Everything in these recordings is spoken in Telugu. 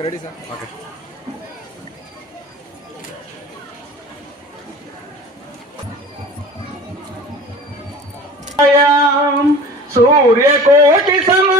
ఓకే రెడీ సార్ ఓకే సూర్యకోటి సమప్రభా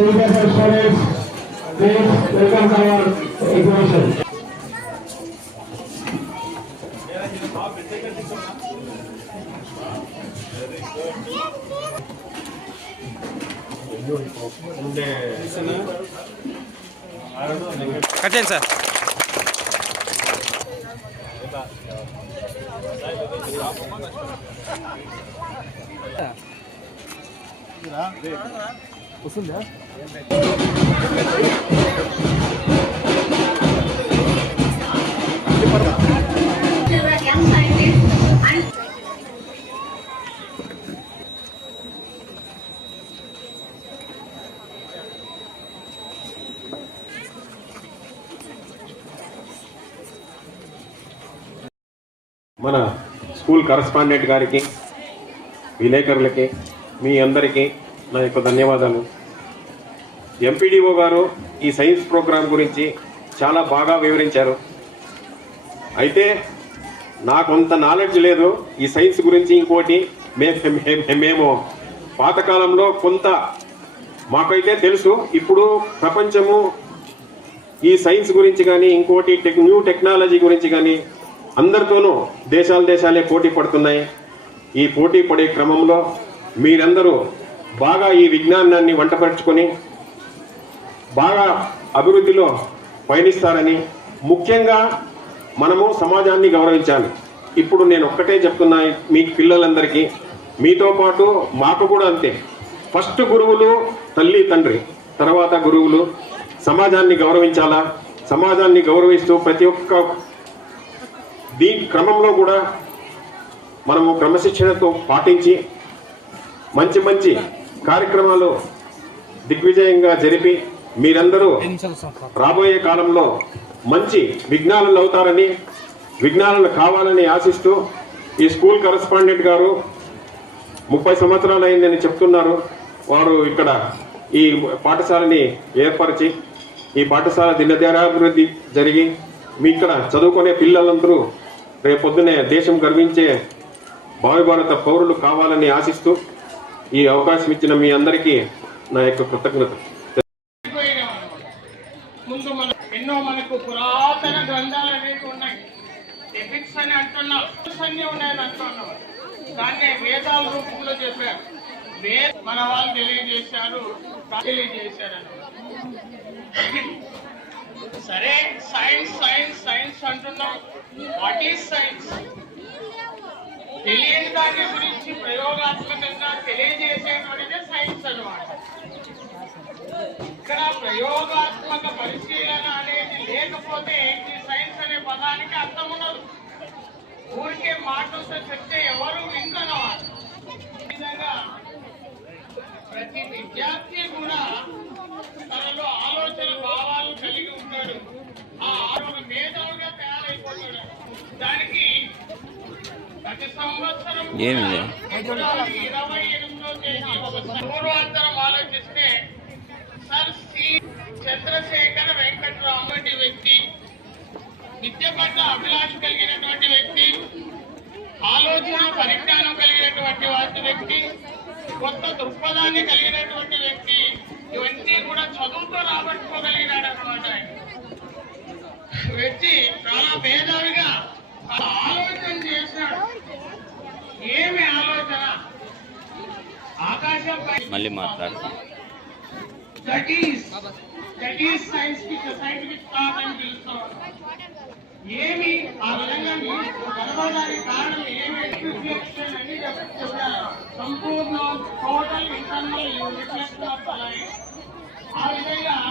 Teachers and students, please welcome to our exhibition. Cut చేయండి సార్ వస్తుందా young scientists and మన స్కూల్ కరస్పాండెంట్ గారికి విలేకరులకి మీ అందరికీ నా యొక్క ధన్యవాదాలు. ఎంపీడీఓ గారు ఈ సైన్స్ ప్రోగ్రాం గురించి చాలా బాగా వివరించారు. అయితే నాకు అంత నాలెడ్జ్ లేదు ఈ సైన్స్ గురించి ఇంకోటి మేము పాతకాలంలో కొంత మాకైతే తెలుసు. ఇప్పుడు ప్రపంచము ఈ సైన్స్ గురించి కానీ ఇంకోటి టెక్ న్యూ టెక్నాలజీ గురించి కానీ అందరితోనూ దేశాలు దేశాలే పోటీ పడుతున్నాయి. ఈ పోటీ పడే క్రమంలో మీరందరూ బాగా ఈ విజ్ఞానాన్ని వంటపరుచుకొని బాగా అభివృద్ధిలో పయనిస్తారని ముఖ్యంగా మనము సమాజాన్ని గౌరవించాలి. ఇప్పుడు నేను ఒక్కటే చెప్తున్నా మీ పిల్లలందరికీ. మీతో పాటు మాకు కూడా అంతే. ఫస్ట్ గురువులు తల్లి తండ్రి. తర్వాత గురువులు. సమాజాన్ని గౌరవించాలా? సమాజాన్ని గౌరవిస్తూ ప్రతి ఒక్క దీని క్రమంలో కూడా మనము క్రమశిక్షణతో పాటించి మంచి మంచి కార్యక్రమాలు దిగ్విజయంగా జరిపి మీరందరూ రాబోయే కాలంలో మంచి విజ్ఞానులు అవుతారని విజ్ఞానులు కావాలని ఆశిస్తూ ఈ స్కూల్ కరస్పాండెంట్ గారు ముప్పై సంవత్సరాలు అయిందని చెప్తున్నారు. వారు ఇక్కడ ఈ పాఠశాలని ఏర్పరిచి ఈ పాఠశాల దినదరాభివృద్ధి జరిగి మీ ఇక్కడ చదువుకునే పిల్లలందరూ రేపొద్దునే దేశం గర్వించే భావి భారత పౌరులు కావాలని ఆశిస్తూ ఈ అవకాశం ఇచ్చిన మీ అందరికీ నా యొక్క కృతజ్ఞత ఎపిక్స్ అని అంటున్నాం అన్ని ఉన్నాయని అంటున్నాం. దాన్ని వేదాల రూపంలో చెప్పారు. వేద మన వాళ్ళు తెలియజేశారు సరే సైన్స్ సైన్స్ సైన్స్ అంటున్నాం. What is science? తెలియని దాని గురించి ప్రయోగాత్మకంగా తెలియజేసేటువంటిదే సైన్స్ అనమాట విద్యార్థి కూడా తనలో ఆలోచన భావాలు కలిగి ఉంటాడు. ఆ ఆలోచన మేధావుగా తయారైపోతాడు. దానికి ప్రతి సంవత్సరం ఇరవై ఎనిమిదో తేదీ ఒక పూర్వాంతరం ఆలోచిస్తే సర్ చంద్రశేఖర వెంకటరావు వంటి వ్యక్తి విద్య పట్ల అభిలాష కలిగినటువంటి వ్యక్తి ఆలోచన పరిజ్ఞానం కలిగినటువంటి వాటి వ్యక్తి కొత్త దృక్పథాన్ని కలిగినటువంటి వ్యక్తి చదువుతో రాబట్టుకోగలిగినాడు అనమాట. వ్యక్తి చాలా భేదావిగా ఆలోచన చేశాడు ఏమి ఆలోచన? ఆకాశం మళ్ళీ మాట్లాడతాం. That is that is scientific scientific thought అని ఏమి ఆ విధంగా గర్భడానికి కారణం ఏమి రిఫ్లెక్షన్ అని చెప్పారు సంపూర్ణ total internal reflection of life Aleluia!